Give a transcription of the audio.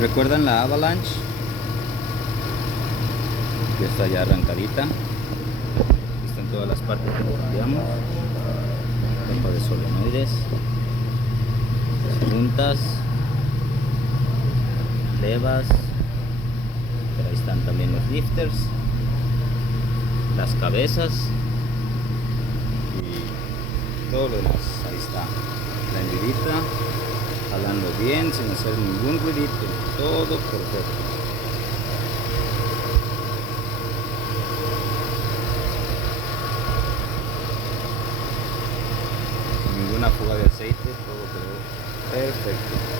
¿Recuerdan la Avalanche? Ya está ya arrancadita. Están todas las partes que cambiamos. Capa de solenoides, juntas, levas. Por ahí están también los lifters, las cabezas y todo lo demás. Ahí está la hendidita, jalando bien sin hacer ningún ruidito, todo perfecto. Ninguna fuga de aceite, todo quedó perfecto.